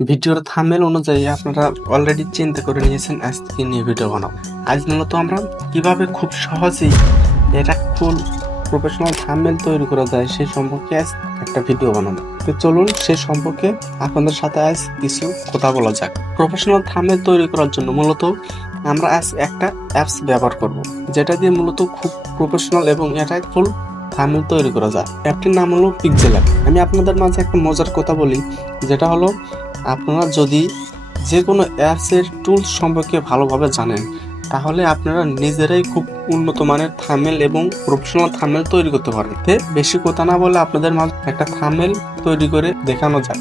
ভিডিওর থাম্বনেল অনুযায়ী আপনারা অলরেডি চিন্তা করে নিয়েছেন আজ থেকে নিয়ে ভিডিও বানাবো। আজ মূলত আমরা কিভাবে খুব সহজেই এটা ফুল প্রফেশনাল থাম্বনেল তৈরি করা যায় সেই সম্পর্কে আজ একটা ভিডিও বানাবো। তো চলুন সে সম্পর্কে আপনাদের সাথে আজ কিছু কথা বলা যাক। প্রফেশনাল থাম্বনেল তৈরি করার জন্য মূলত আমরা আজ একটা অ্যাপস ব্যবহার করব, যেটা দিয়ে মূলত খুব প্রফেশনাল এবং এটা ফুল থাম্বনেল তৈরি করা যায়। অ্যাপটির নাম হলো পিক্সেল অ্যাপ। আমি আপনাদের মাঝে একটা মজার কথা বলি, যেটা হলো আপনারা যদি যে কোনো অ্যাপসের টুলস সম্পর্কে ভালোভাবে জানেন, তাহলে আপনারা নিজেরাই খুব উন্নত মানের থাম্বনেল এবং প্রফেশনাল থাম্বনেল তৈরি করতে পারবেন। বেশি কথা না বলে আপনাদের মাঝে একটা থাম্বনেল তৈরি করে দেখানো যাক।